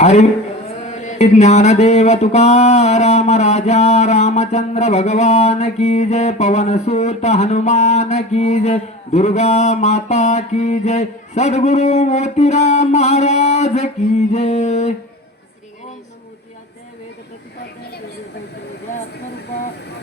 हरि ज्ञानदेव तुकाराम राजा रामचंद्र भगवान की जय पवन सूत हनुमान की जय दुर्गा माता की जय सद्गुरु मोतीराम महाराज की जय।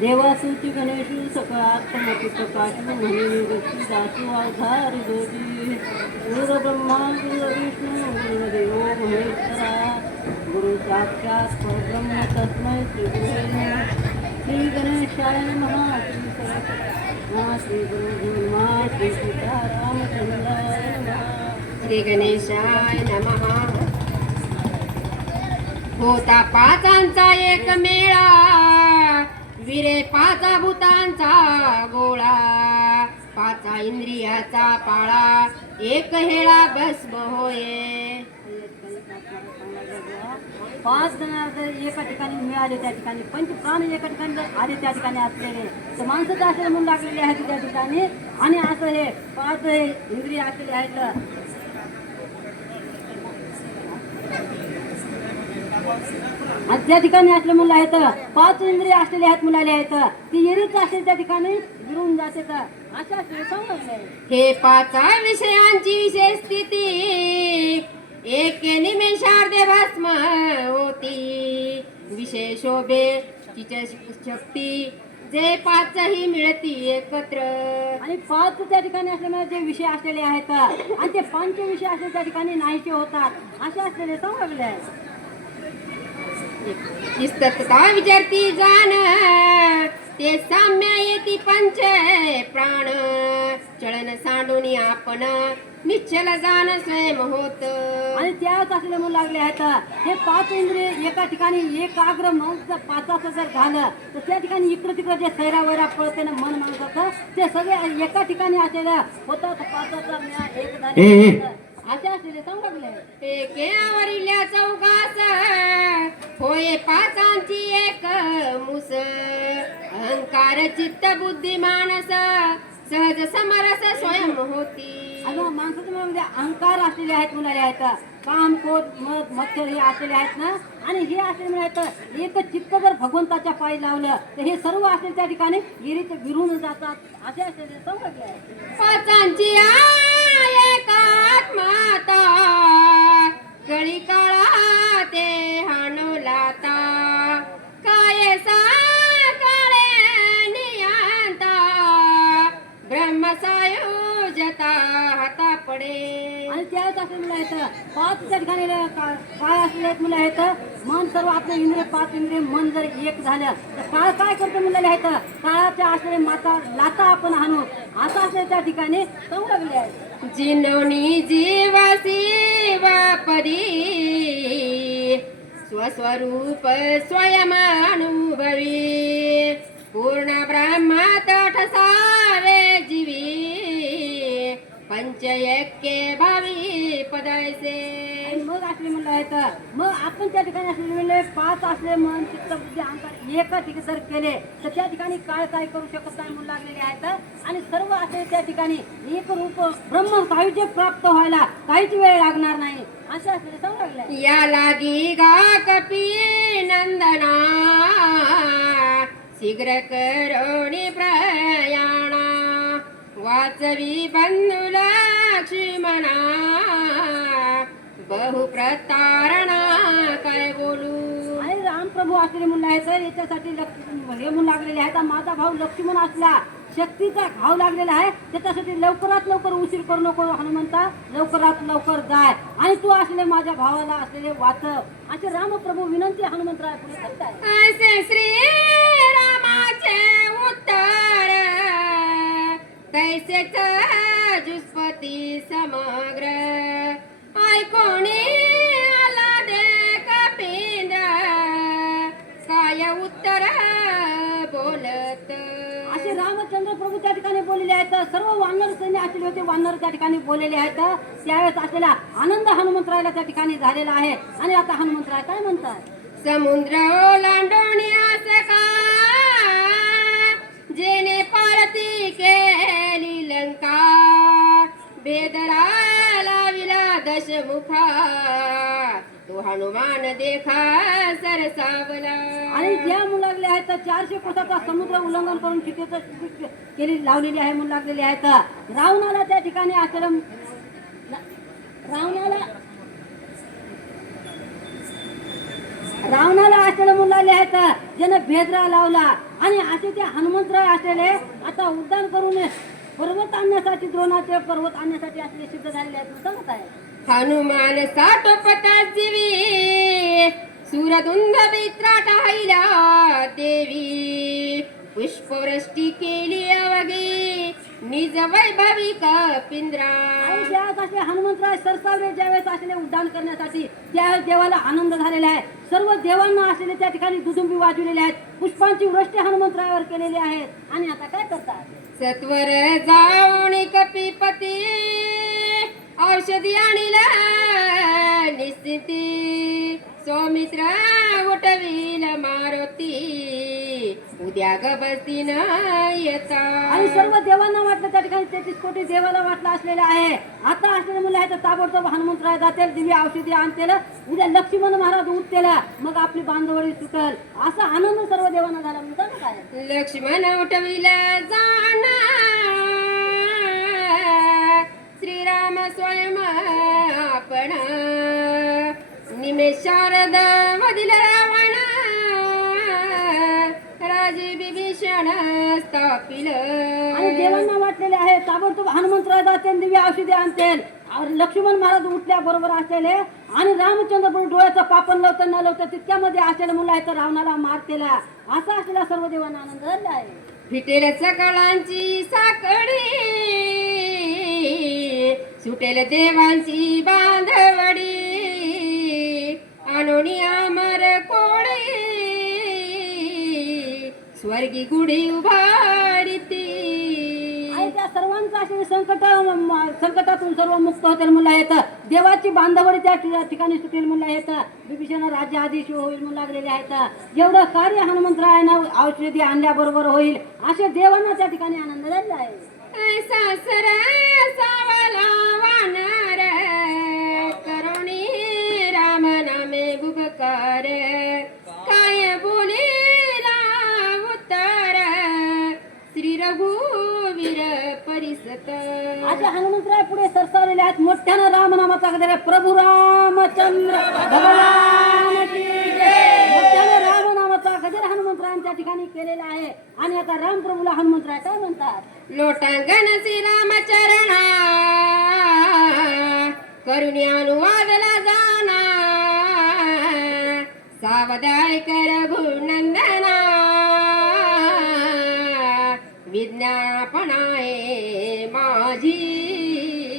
देवासूची गणेशू सकात्मकी प्रकाश म्हणे व्यक्ती दासू आधार ज्योती गुरु ब्रह्मा गुरु विष्णू गुरु महेश्वरा गुरु साक्षात परब्रह्म तस्मै श्री गुरुवे श्री गणेशाय महा श्री सरस्वती श्री गुरु नमः। श्री सीता रामचंद्राय श्री गणेशाय नमः। होता पाचांचा एक मेळा। विरे पाचा भूतांचा गोळा पाचा इंद्रियाचा पाळा एक हेळा बस होये पाच जण जर एका ठिकाणी मिळाले त्या ठिकाणी. पंच प्राण एका ठिकाणी जर आले त्या ठिकाणी असलेले तर माणसं तर असे म्हणून लागलेले आहेत त्या ठिकाणी. आणि असं हे पाच हे इंद्रिय असलेले आहेत. आणि त्या ठिकाणी असले मुलं आहेत. पाच इंद्रिय असलेले आहेत मुलाले आहेत. ती येरीच असेल त्या ठिकाणी विरून जाते तर. अशा हे पाचा विषयांची विशेष स्थिती. एक निमेषार्धे भस्म होती. शोभे तिच्या शक्ती. जे पाचही मिळती एकत्र. आणि पाच त्या ठिकाणी असलेले जे विषय असलेले आहेत. आणि ते पंच विषय असलेले त्या ठिकाणी नाहीसे होतात. असे असलेले समजले आहेत निस्तत्ता विचारती जाण? ते साम्य येती पंच प्राण. चळन सांडून आपण. निश्चल जाण स्वयं होत. आणि त्याच असलेले म्हणू लागले आहेत. हे पाच इंद्रिय एका ठिकाणी एकाग्र मन जर पाचाचं जर झालं तर त्या ठिकाणी इकडं तिकडं जे सैरा वैरा पळते ना मन म्हणत होतं ते सगळे एका ठिकाणी असलेलं होतं पाचाचा एक झाले. असे असलेले समजले एकेवरिल्या चौकास होय पाचांची एक मुस. अहंकार चित्त बुद्धी मानस सहज समरस स्वयं होती. अगं माणसाच्या मनामध्ये अहंकार असलेले आहेत मुलाले आहेत. काम क्रोध मद मच्छर हे असलेले आहेत ना? आणि हे असलेले आहेत एक चित्त जर भगवंताच्या पायी लावलं तर हे सर्व असले त्या ठिकाणी गिरीत विरून जातात. असे असलेले समजले. पाचांची मुलं आहेत. पाच त्या ठिकाणी का- काय असलेले आहेत मुलं आहेत. मन सर्व आपले इंद्रिय पाच इंद्रिय मन जर एक झालं तर काळ काय करतो मुलं आहेत? काळाच्या असलेले माता लाता आपण हाणू असं असले त्या ठिकाणी समजले आहे. जिनोनी जीवासी वापरी स्वस्वरूप स्वयमानुभवी पूर्ण ब्रह्म ठसावे जीवी. पंचयक्के भावी पदायसे. आणि मग असले म्हणलं आहेत मग आपण त्या ठिकाणी असलेले म्हणले पाच असले मन चित्त बुद्धी अहंकार एका ठिकाणी जर केले तर त्या ठिकाणी काय काय करू शकत नाही म्हणून लागलेले आहेत आणि सर्व असले त्या ठिकाणी एक रूप ब्रह्म साहित्य प्राप्त व्हायला काहीच वेळ लागणार नाही. असे असलेले समजले या लागी गा कपी नंदना शीघ्र करोणी प्रयाणा. वाचवी बंधु लक्ष्मणा बहु प्रतारणा काय बोलू? आणि रामप्रभू असलेले म्हणलं आहे तर याच्यासाठी लक्ष हे म्हणून लागलेले आहेत. माझा भाऊ लक्ष्मण असला शक्तीचा घाव लागलेला आहे. त्याच्यासाठी लवकरात लवकर उशीर करू नको हनुमंता. लवकरात लवकर जाय. आणि तू असले माझ्या भावाला असलेले वाचव. असे रामप्रभू विनंती हनुमंतराय पुढे करताय श्री रामाचे उत्तर तैसेच जुस्पती समग्र? ऐकोणी आला दे कपिंद्र काय उत्तर बोलत? असे रामचंद्र प्रभू त्या ठिकाणी बोललेले आहेत. सर्व वानर सैन्य असलेले होते वानर त्या ठिकाणी बोललेले आहेत. त्यावेळेस असलेला आनंद हनुमंतरायला त्या ठिकाणी झालेला आहे. आणि आता हनुमंतराय काय म्हणतात समुद्र ओलांडोणी असे का? जेने पारती केली लंका बेदराला विला दशमुखा तो हनुमान देखा सरसावला आणि ज्या म्हणू आहेत तर चारशे फुटाचा समुद्र उल्लंघन करून चितेचं केली लावलेली आहे म्हणू लागलेली आहेत रावणाला त्या ठिकाणी आश्रम रावणाला रावणाला आश्रम म्हणू लागले आहेत. ज्यानं भेदरा लावला आणि असे ते हनुमंतराव असलेले आता उड्डाण करून पर्वत आणण्यासाठी द्रोणाचे पर्वत आणण्यासाठी असले सिद्ध झालेले आहेत. सांगत आहे. हनुमान साठोपता जीवी सुरदुंद मित्राट हैला देवी. पुष्पवृष्टी केली अवघी निज वैभविक पिंद्रा ज्यावेळेस असले हनुमंतराय सरसावले ज्यावेळेस असले उड्डाण करण्यासाठी त्यावेळेस देवाला आनंद झालेला आहे. सर्व देवांना असलेले त्या ठिकाणी दुदुंबी वाजवलेले आहेत. पुष्पांची वृष्टी हनुमंतरायावर केलेली आहेत आणि आता काय करतात? सत्वर जाऊन कपिपती औषधी आणीला निश्चिती. सौमित्र उठविल मारुती उद्या गबस्तीन येता आणि सर्व देवांना वाटलं त्या ठिकाणी तेहतीस कोटी देवाला वाटलं असलेले आहे. आता असलेले मुलं आहे तर ताबडतोब हनुमंतराय जातील दिली औषधी आणतील उद्या लक्ष्मण महाराज उठतेला मग आपली बांधवळी सुटल. असा आनंद सर्व देवांना झाला. म्हणतात ना काय? लक्ष्मण उठविला जाणार. श्रीराम स्वयं आपण निमेष शारद राजे स्थापिल आणि देवांना वाटलेले आहे ताबडतोब हनुमंतराय दिव्य औषधी आणतील. आणि लक्ष्मण महाराज उठल्या बरोबर असलेले आणि रामचंद्र प्रभू डोळ्याचं पापण लावतं न लावतं तितक्यामध्ये असलेले मुलं आहे तर रावणाला मारतेला असा असलेला सर्व देवांना आनंद झाला आहे. फिटेल सकळांची साकडी सुटेल देवांची बांधवडी. आणोनी अमर स्वर्गी गुढी उभारिती त्या सर्वांचं असे संकट संकटातून सर्व मुक्त होतील मुलं आहेत देवाची बांधवडी त्या ठिकाणी सुटेल मुलं आहेत विभीषण राज्य आदेश होईल म्हणून लागलेले आहेत जेवढं कार्य हनुमंतरायानं औषधी आणल्याबरोबर होईल असे देवांना त्या ठिकाणी आनंद झालेला आहे. करुणी राम नामे बुबकार रघुवीर परिसत. असे हनुमंतराय पुढे सरसावलेले आहेत मोठ्यानं रामनामाचा आहे. प्रभू रामचंद्र भगवान. मोठ्यानं रामनामाचा गजर हनुमंतरायन त्या ठिकाणी केलेला आहे. आणि आता रामप्रभूला हनुमंतराय काय म्हणतात? लोटांगण श्रीरामचरणा करुणी अनुवादला जाना. सावधाय कर गुणंदना विज्ञापनाय माझी.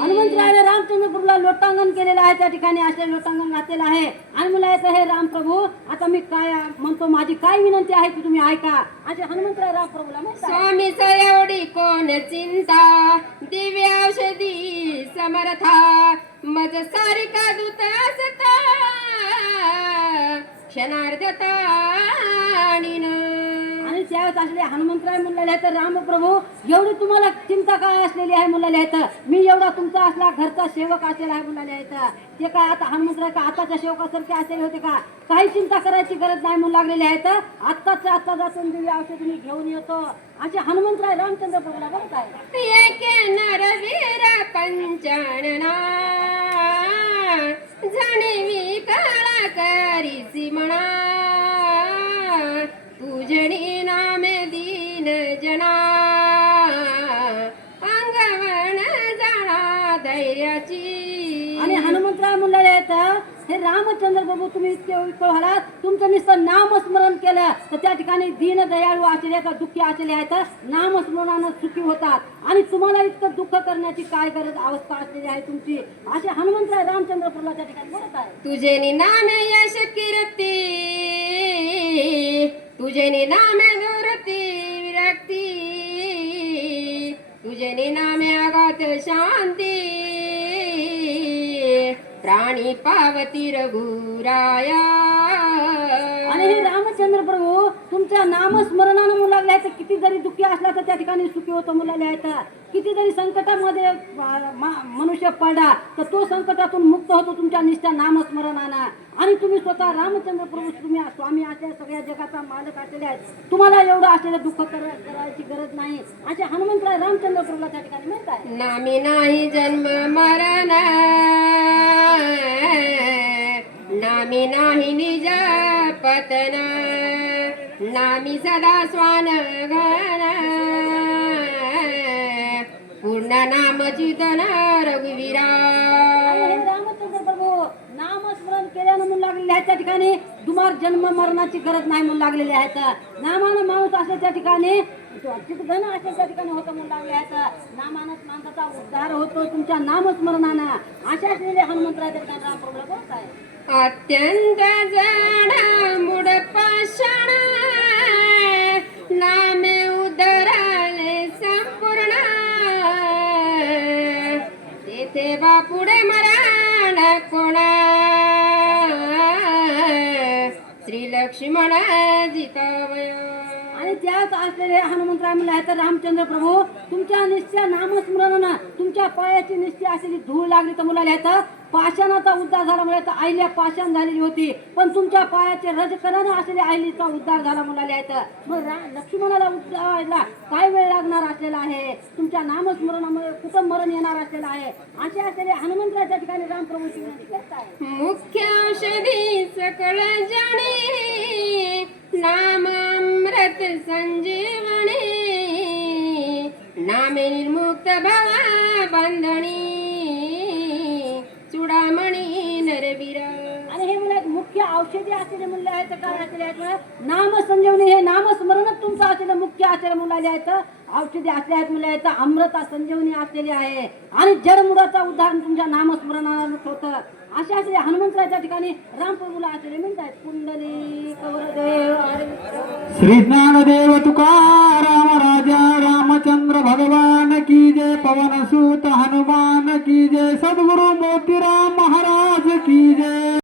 हनुमंतरायाने रामचंद्र प्रभूला लोटांगण केलेलं आहे त्या ठिकाणी असे लोटांगण घातलेलं आहे. आणि मला येतं हे रामप्रभू आता मी काय म्हणतो माझी काय विनंती आहे ती तुम्ही ऐका. असे हनुमंतराय रामप्रभूला स्वामीच एवढी कोण चिंता? दिव्य औषधी समर्था. मज सारिका दूत असता? क्षणार्धता आणि त्यावेळेस असले हनुमंतराय म्हणलेले आहेत रामप्रभू एवढी तुम्हाला चिंता काय असलेली आहे म्हणलेले आहेत मी एवढा तुमचा असला घरचा सेवक असलेला आहे म्हणलेले आहेत ते काय आता हनुमंतराय का आताच्या सेवकासारखे असेल होते का? काही चिंता करायची गरज नाही म्हणून लागलेले आहेत आत्ताच्या आत्ता जातून देवी औषध मी घेऊन येतो. असे हनुमंतराय रामचंद्र प्रभूला बरं काय? एके जाणे मी कळा करीसी म्हणा. तुझणी नामे दीन जना। अंगवण जाणा धैर्याची। आणि हनुमंतराय म्हणलेले आहेत हे रामचंद्र प्रभू तुम्ही इतके व्हालात तुमचं नुसतं नामस्मरण केलं तर त्या ठिकाणी दीन दयाळू असलेले का दुःखी असलेले आहेत नामस्मरणानं सुखी होतात. आणि तुम्हाला इतकं दुःख करण्याची काय गरज अवस्था असलेली आहे तुमची? असे हनुमंतराय रामचंद्र प्रभूला त्या ठिकाणी बोलत आहे तुझे नामे यश कीर्ती तुझे निनामे दुरती विरक्ती. तुझे निनामे आगात शांती. प्राणी पावती रघुराया. आणि हे रामचंद्र प्रभू तुमच्या नामस्मरणानं मुला लिहायचं किती जरी दुःखी असला तर त्या ठिकाणी सुखी होतो मुला लिहायचा किती जरी संकटामध्ये मा- मनुष्य पडला तर तो संकटातून मुक्त होतो तुमच्या निष्ठा नामस्मरणानं. आणि तुम्ही स्वतः रामचंद्र प्रभू तुम्ही स्वामी अशा सगळ्या जगाचा मालक असलेले आहेत. तुम्हाला एवढं असलेलं दुःख करायची गरज नाही. असे हनुमंतराय रामचंद्र प्रभूला त्या ठिकाणी मिळतात नामी नाही जन्म मरण नामी नाही निज पतन नामी सदा स्वान घन. पूर्ण नाम चितन रघुवीरा नामस्मरण केल्यानं म्हणून लागलेले आहेत त्या ठिकाणी. तुम्हाला जन्म मरणाची गरज नाही म्हणून लागलेले आहेत नामानं माणूस असल्या त्या ठिकाणी. चितघन असे ठिकाणी होतं म्हणून लागले आहेत माणसाचा उद्धार होतो. तुमच्या नामस्मरणानं अशा असलेले हनुमंतराय त्या ठिकाणी रामप्रभूला बोलत आहे. अत्यंत जड मुड पाषाण नामे उदराले संपूर्ण तेथे बापुडे मरण कोणा श्री लक्ष्मण जितावया. आणि त्याच असलेले हनुमंतरामीला म्हणले आहेत रामचंद्र प्रभू तुमच्या निश्चय नामस्मरणानं तुमच्या पायाची निश्चय असलेली धूळ लागली तर मुलाला आहेत पाषाणाचा उद्धार झाल्यामुळे तर आईल्या पाषाण झालेली होती. पण तुमच्या पायाचे रजकरण असलेल्या आईलीचा उद्धार झाला मुलाले आहेत मग रा- लक्ष्मणाला उद्धारायला काय वेळ लागणार असलेला आहे? तुमच्या नामस्मरणामुळे कुठं मरण येणार असलेलं आहे? असे असलेले हनुमंतराच्या ठिकाणी रामप्रभूची विनंती करत आहे मुख्य औषधी सकळ जाणे अमृत संजीवनी नामे निर्मुक्त भवा औषधी असलेले मुलं आहेत काय असलेले आहेत नाम संजीवनी हे नामस्मरणच तुमचं असलेलं मुख्य असलेले मुलाले आहेत औषधी असले आहेत मुलं आहेत अमृता संजीवनी असलेली आहे. आणि जडमुडाचा उदाहरण तुमच्या नामस्मरणानं होतं अशा असे हनुमंतराच्या ठिकाणी रामप्रभूला असलेले म्हणतात कुंडली कवरदेव श्री ज्ञानदेव तुकाराम राजा रामचंद्र भगवान की जय पवन सूत हनुमान की जय सद्गुरु मोतीराम महाराज की जय.